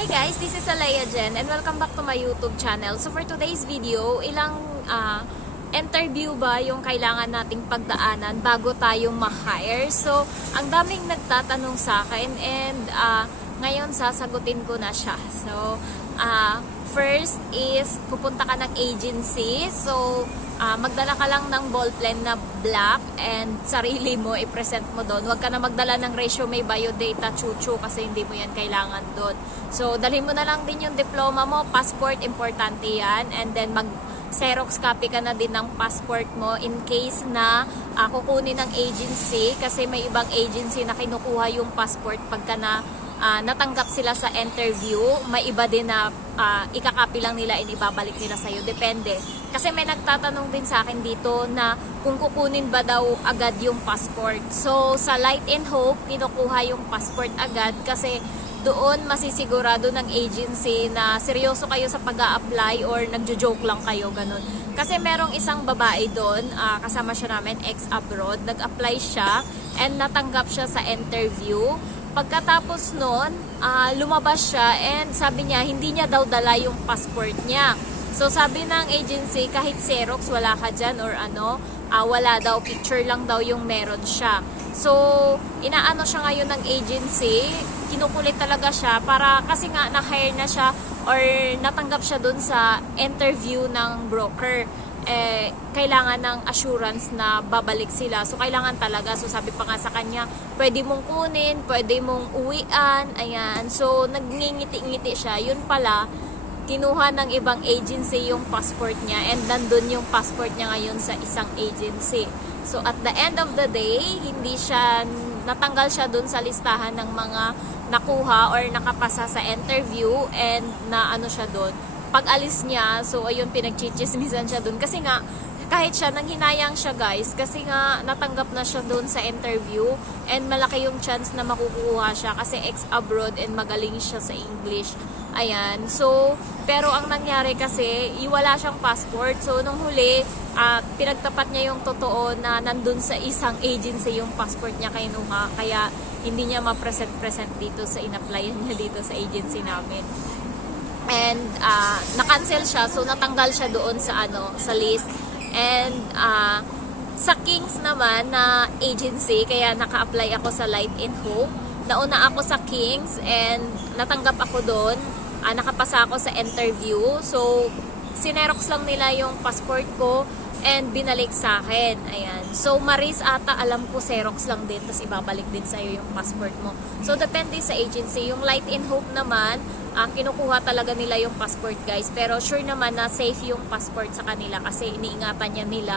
Hi guys, this is Alaya Jen and welcome back to my YouTube channel. So for today's video, ilang interview ba yung kailangan nating pagdaanan bago tayo ma-hire? So ang daming nagtatanong sa akin and ngayon sasagutin ko na siya. So first is pupunta ka ng agency. So magdala ka lang ng ballpen na black and sarili mo, i-present mo doon. Huwag ka na magdala ng resume, biodata, chuchu kasi hindi mo yan kailangan doon. So, dalhin mo na lang din yung diploma mo, passport, importante yan. And then, mag-xerox copy ka na din ng passport mo in case na kukunin ng agency kasi may ibang agency na kinukuha yung passport pagka natanggap sila sa interview. May iba din na ikakopy lang nila and ibabalik nila sa'yo. Depende. Kasi may nagtatanong din sa akin dito na kung kukunin ba daw agad yung passport. So, sa Light and Hope, kinukuha yung passport agad kasi doon masisigurado ng agency na seryoso kayo sa pag-a-apply or nagjo-joke lang kayo, ganun. Kasi merong isang babae doon, kasama siya namin, ex-abroad, nag-apply siya and natanggap siya sa interview. Pagkatapos nun, lumabas siya and sabi niya, hindi niya daw dala yung passport niya. So sabi ng agency, kahit Xerox, wala ka dyan or wala daw, picture lang daw yung meron siya. So, inaano siya ngayon ng agency, kinukulit talaga siya para kasi nga na-hire na siya or natanggap siya dun sa interview ng broker. Kailangan ng assurance na babalik sila. So, kailangan talaga. So, sabi pa nga sa kanya, pwede mong kunin, pwede mong uwian, ayan. So, nagngingiti-ngiti siya. Yun pala, kinuha ng ibang agency yung passport niya and nandun yung passport niya ngayon sa isang agency. So, at the end of the day, natanggal siya dun sa listahan ng mga nakuha or nakapasa sa interview and naano siya dun. Pag alis niya, so ayun, pinagchichismisan siya dun. Kasi nga, kahit siya, nanghinayang siya guys, kasi nga natanggap na siya dun sa interview and malaki yung chance na makukuha siya kasi ex-abroad and magaling siya sa English. Ayan. So, pero ang nangyari kasi, wala siyang passport. So, nung huli, pinagtapat niya yung totoo na nandun sa isang agency yung passport niya kinuha. Kaya, hindi niya ma-present dito sa in-applyan niya dito sa agency namin. And, na-cancel siya. So, natanggal siya doon sa sa list. And, sa Kings naman na agency, kaya naka-apply ako sa Light and Hope. Nauna ako sa Kings and natanggap ako doon. Nakapasa ako sa interview. So, sinerox lang nila yung passport ko and binalik sa akin. Ayan. So, Maris ata, alam ko, Xerox lang din. Tapos, ibabalik din sa'yo yung passport mo. So, depende sa agency. Yung Light and Hope naman, kinukuha talaga nila yung passport, guys. Pero, sure naman na safe yung passport sa kanila kasi iniingatan niya nila.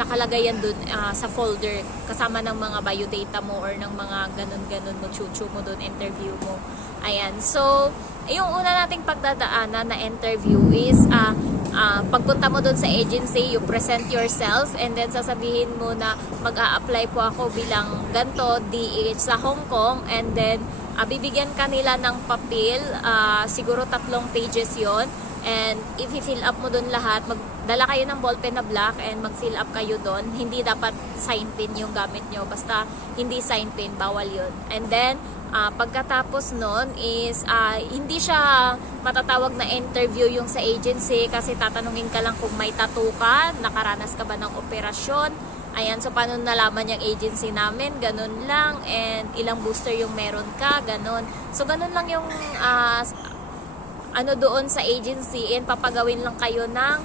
Nakalagay yan dun sa folder kasama ng mga biodata mo or ng mga ganun-ganun mo, chuchu mo dun, interview mo. Ayan. So, yung una nating pagdadaanan na interview is pagpunta mo dun sa agency, you present yourself and then sasabihin mo na mag-a-apply po ako bilang ganto, DH sa Hong Kong and then bibigyan ka nila ng papel, siguro 3 pages yon. And if i-fill up mo dun lahat, magdala kayo ng ballpen na black and mag-fill up kayo dun. Hindi dapat sign pen yung gamit nyo. Basta hindi sign pen, bawal yun. And then, pagkatapos nun is, hindi siya matatawag na interview yung sa agency kasi tatanungin ka lang kung may tattoo ka, nakaranas ka ba ng operasyon. Ayan, so paano nalaman yung agency namin, ganun lang. And ilang booster yung meron ka, ganun. So, ganun lang yung doon sa agency and papagawin lang kayo ng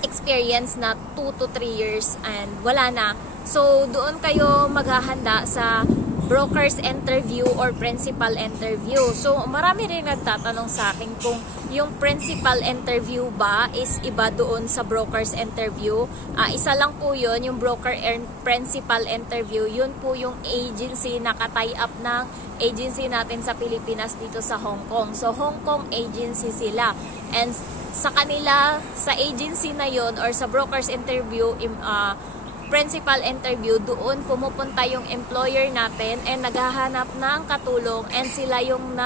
experience na 2 to 3 years and wala na. So, doon kayo maghahanda sa broker's interview or principal interview. So, marami rin nagtatanong sa akin kung yung principal interview ba is iba doon sa broker's interview. Isa lang po yun, yung broker and principal interview. Yun po yung agency na ka-tie up ng agency natin sa Pilipinas dito sa Hong Kong. So, Hong Kong agency sila. And sa kanila, sa agency na yun or sa broker's interview, principal interview, doon pumupunta yung employer natin and naghahanap ng katulong and sila yung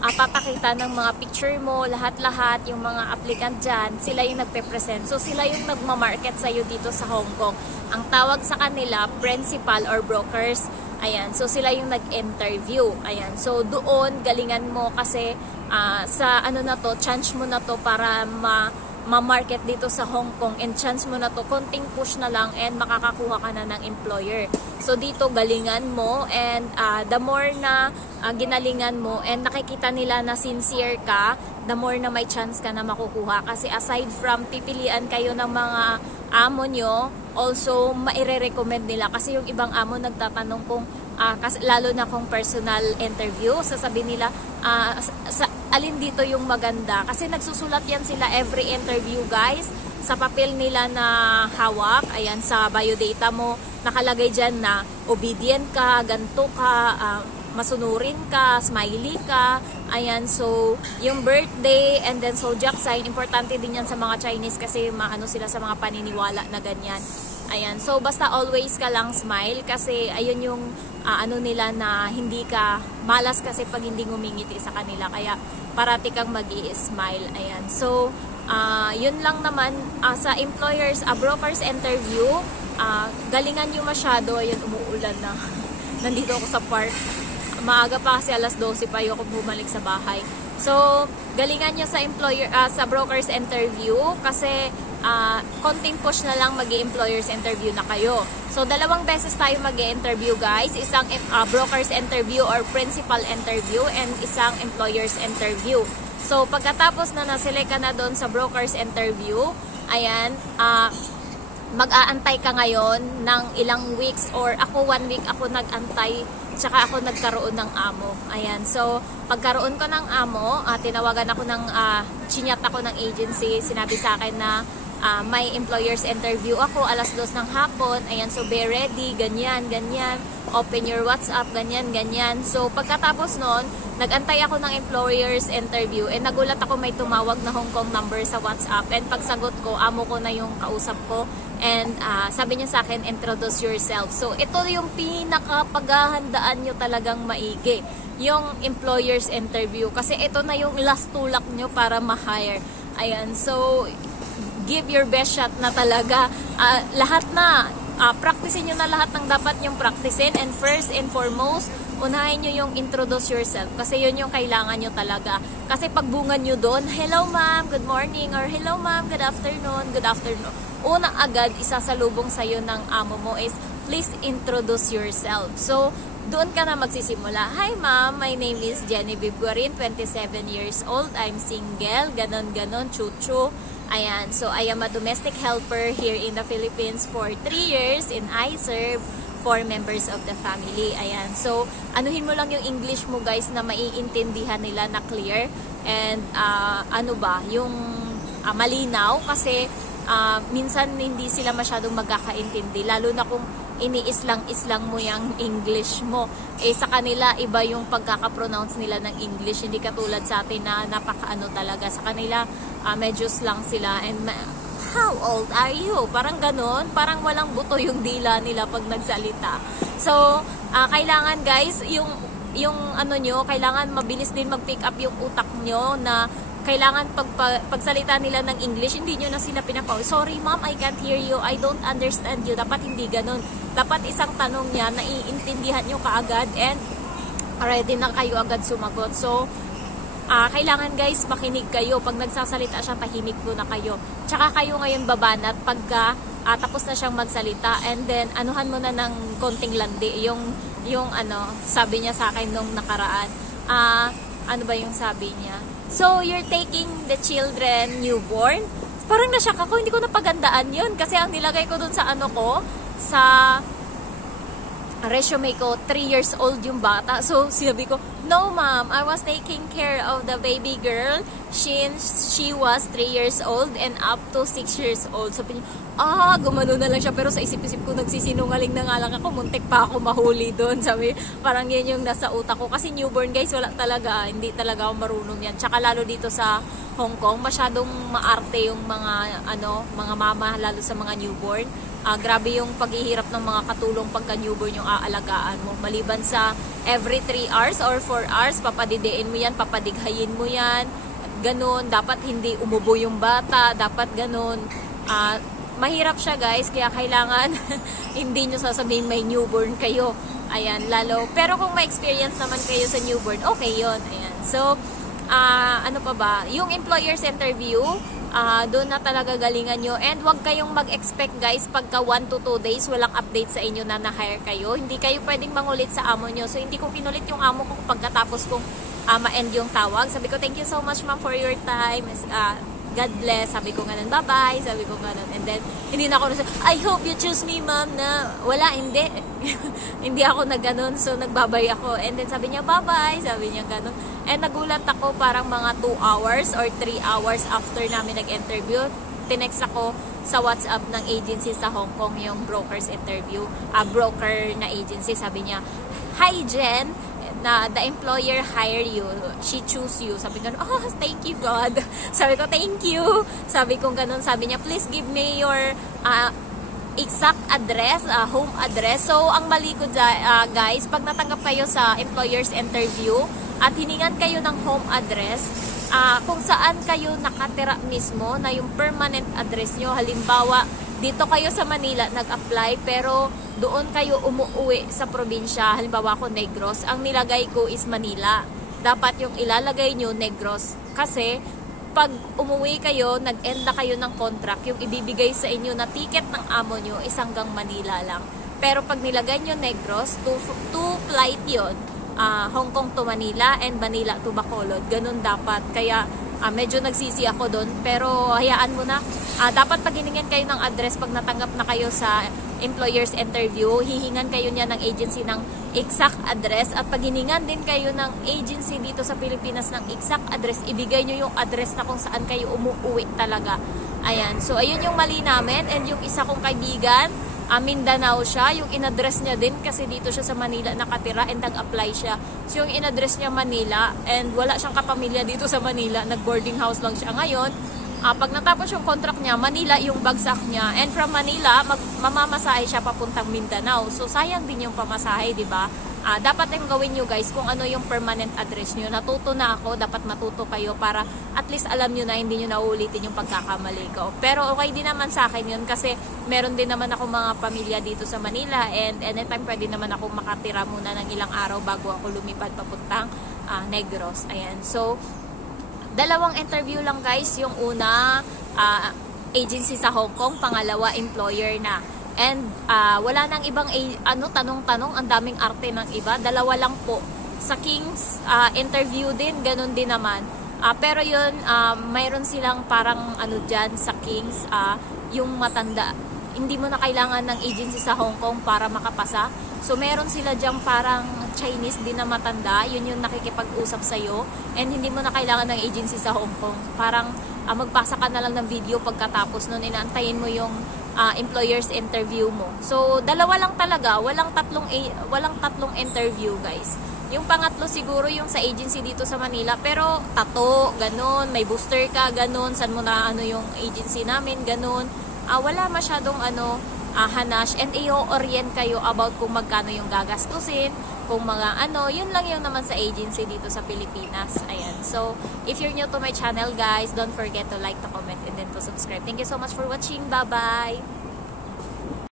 papakita ng mga picture mo, lahat-lahat, yung mga applicant dyan, sila yung nagpe-present. So, sila yung nagmamarket sa'yo dito sa Hong Kong. Ang tawag sa kanila, principal or brokers Ayan, so sila yung nag-interview. Ayan, so doon galingan mo kasi sa ano na to, chance mo na to para ma-market dito sa Hong Kong, and chance mo na to, konting push na lang and makakakuha ka na ng employer. So dito galingan mo, and the more na ginalingan mo and nakikita nila na sincere ka, the more na may chance ka na makukuha. Kasi aside from pipilian kayo ng mga amo nyo, also maire-recommend nila, kasi yung ibang amo nagtatanong kung kasi, lalo na kung personal interview, sasabihin nila sa alin dito yung maganda, kasi nagsusulat yan sila every interview guys sa papel nila na hawak. Ayan, sa biodata mo nakalagay dyan na obedient ka, ganto ka, masunurin ka, smiley ka. Ayan, so yung birthday and then zodiac sign, importante din yan sa mga Chinese kasi maano sila sa mga paniniwala na ganyan. Ayan, so basta always ka lang smile, kasi ayun yung ano nila, na hindi ka malas kasi pag hindi ngumingiti sa kanila, kaya parati kang mag-i-smile. Ayan, so yun lang naman sa employers, brokers interview, galingan nyo masyado. Ayun, umuulan na. Nandito ako sa park. Maaga pa kasi alas 12 pa yung ako bumalik sa bahay. So, galingan nyo sa sa brokers interview, kasi konting push na lang mag-i-employers interview na kayo. So, 2 beses tayo mag-i-interview guys. Isang brokers interview or principal interview, and isang employers interview. So, pagkatapos na na-select ka na doon sa brokers interview, ayan, mag-aantay ka ngayon ng ilang weeks, or ako 1 week ako nag-antay, tsaka ako nagkaroon ng amo. Ayan, so pagkaroon ko ng amo, tinawagan ako ng chinyat ako ng agency, sinabi sa akin na may employers interview ako alas 2 ng hapon. Ayan, so be ready, ganyan, ganyan, open your WhatsApp, ganyan, ganyan. So pagkatapos nun, nag-antay ako ng employers interview, and nagulat ako may tumawag na Hong Kong number sa WhatsApp, and pagsagot ko, amo ko na yung kausap ko, and sabi niya sa akin, introduce yourself. So ito yung pinakapaghahandaan nyo talagang maigi, yung employers interview, kasi ito na yung last tulak nyo para ma-hire. Ayan, so give your best shot na talaga. Lahat na, practicein nyo na lahat ng dapat nyong practicein, and first and foremost, unahin nyo yung introduce yourself, kasi yun yung kailangan nyo talaga. Kasi pagbungan nyo doon, hello ma'am, good morning, or hello ma'am, good afternoon, good afternoon. Una agad, isasalubong sa'yo ng amo mo is, please introduce yourself. So, doon ka na magsisimula. Hi ma'am, my name is Genevieve Guarin, 27 years old, I'm single, ganon-ganon, chuchu. Ayan, so I am a domestic helper here in the Philippines for 3 years, and I serve 4 members of the family. Ayan, so anuhin mo lang yung English mo guys na maiintindihan nila na clear, and ano ba, yung malinaw, kasi minsan hindi sila masyadong magkakaintindi, lalo na kung iniislang-islang mo yung English mo. Sa kanila, iba yung pagkakapronounce nila ng English, hindi katulad sa atin na napakaano talaga. Sa kanila, medyo slang sila, and how old are you? Parang ganon, parang walang buto yung dila nila pag nagsalita. So, kailangan guys, yung ano nyo, kailangan mabilis din mag-pick up yung utak nyo, na kailangan pagsalita nila ng English, hindi nyo na sila pinapawag. Sorry ma'am, I can't hear you, I don't understand you. Dapat hindi ganon. Dapat isang tanong niya, naiintindihan nyo kaagad, and ready na kayo agad sumagot. So, kailangan guys, makinig kayo. Pag nagsasalita siya, tahimik muna kayo. Tsaka kayo ngayon babanat pagka tapos na siyang magsalita, and then anuhan mo na ng konting landi. Yung ano, sabi niya sa akin nung nakaraan. Ano ba yung sabi niya? So, you're taking the children newborn? Parang nasyak ako, hindi ko napagandaan yun. Kasi ang nilagay ko dun sa ano ko, sa resume ko, 3 years old yung bata. So, sinabi ko, no ma'am, I was taking care of the baby girl since she was 3 years old and up to 6 years old. So, gumano na lang siya. Pero sa isip-isip ko, nagsisinungaling na nga lang ako. Muntik pa ako mahuli doon. Sabi, parang yan yung nasa utak ko. Kasi newborn guys, wala talaga. Hindi talaga ako marunong yan. Tsaka lalo dito sa Hong Kong, masyadong maarte yung mga, mga mama, lalo sa mga newborn. Grabe yung paghihirap ng mga katulong pagka newborn yung aalagaan mo. Maliban sa every 3 hours or 4 hours, papadidiin mo yan, papadighayin mo yan. Ganun, dapat hindi umubo yung bata, dapat ganun. Mahirap siya guys, kaya kailangan hindi nyo sasabihin may newborn kayo. Ayan, lalo. Pero kung may experience naman kayo sa newborn, okay yon. Ayan. So, ano pa ba? Yung employer's interview, doon na talaga galingan nyo. And wag kayong mag-expect guys, pagka 1 to 2 days, walang update sa inyo na na-hire kayo. Hindi kayo pwedeng mangulit sa amo nyo. So, hindi ko pinulit yung amo ko pagkatapos kong ma-end yung tawag. Sabi ko, thank you so much ma'am for your time. God bless. Sabi ko ganun, bye-bye. Sabi ko ganun. And then, hindi na ako I hope you choose me, ma'am, na wala, hindi. Hindi ako na ganun. So, nagbabay ako. And then, sabi niya, bye-bye. Sabi niya ganun. And nagulat ako parang mga 2 hours or 3 hours after namin nag-interview. Tinext ako sa WhatsApp ng agency sa Hong Kong, yung broker's interview. Broker na agency. Sabi niya, hi Jen, na the employer hire you, she choose you. Sabi ko, oh, thank you God. Sabi ko, thank you. Sabi ko ganun, sabi niya, please give me your exact address, home address. So, ang mali ko guys, pag natanggap kayo sa employer's interview at hiningan kayo ng home address, kung saan kayo nakatira mismo, na yung permanent address nyo, halimbawa, dito kayo sa Manila nag-apply pero doon kayo umuwi sa probinsya, halimbawa ako Negros, ang nilagay ko is Manila. Dapat yung ilalagay nyo Negros kasi pag umuwi kayo, nag-end na kayo ng contract, yung ibibigay sa inyo na ticket ng amo nyo is hanggang Manila lang. Pero pag nilagay nyo Negros, two flight yun, Hong Kong to Manila and Manila to Bacolod. Ganun dapat. Kaya medyo nagsisi ako doon, pero hayaan mo na. Dapat pag hiningan kayo ng address, pag natanggap na kayo sa employer's interview, hihingan kayo niya ng agency ng exact address. At pag hiningan din kayo ng agency dito sa Pilipinas ng exact address, ibigay nyo yung address na kung saan kayo umuwi talaga. Ayan. So, ayun yung mali namin. And yung isa kong kaibigan, Mindanao siya, yung in-address niya din kasi dito siya sa Manila nakatira and nag-apply siya. So yung in-address niya Manila and wala siyang kapamilya dito sa Manila, nag-boarding house lang siya ngayon. Pag natapos yung contract niya, Manila yung bagsak niya, and from Manila mamamasahe siya papuntang Mindanao. So sayang din yung pamasahe, di ba? Dapat yung gawin nyo guys kung ano yung permanent address nyo. Natuto na ako, dapat matuto kayo para at least alam nyo na hindi nyo nauulitin yung pagkakamali ko. Pero okay din naman sa akin yun kasi meron din naman ako mga pamilya dito sa Manila and anytime pwede naman ako makatira muna ng ilang araw bago ako lumipad papuntang Negros. Ayan. So, 2 interview lang guys. Yung una, agency sa Hong Kong, pangalawa, employer na. And wala nang ibang tanong-tanong, ang daming arte ng iba. 2 lang po. Sa King's interview din, ganun din naman. Pero yun, mayroon silang parang dyan sa King's, yung matanda. Hindi mo na kailangan ng agency sa Hong Kong para makapasa. So meron sila dyang parang Chinese din na matanda, yun yung nakikipag-usap sa'yo. And hindi mo na kailangan ng agency sa Hong Kong. Parang magpasa ka na lang ng video pagkatapos nun, inaantayin mo yung employer's interview mo. So, 2 lang talaga, walang tatlong interview, guys. Yung pangatlo siguro yung sa agency dito sa Manila, pero tato, ganun, may booster ka, ganun, saan mo na yung agency namin, ganun. Wala masyadong hanash, and i-orient kayo about kung magkano yung gagastusin, kung mga yun lang yung naman sa agency dito sa Pilipinas. Ayan. So, if you're new to my channel guys, don't forget to like, to comment, and then to subscribe. Thank you so much for watching. Bye-bye!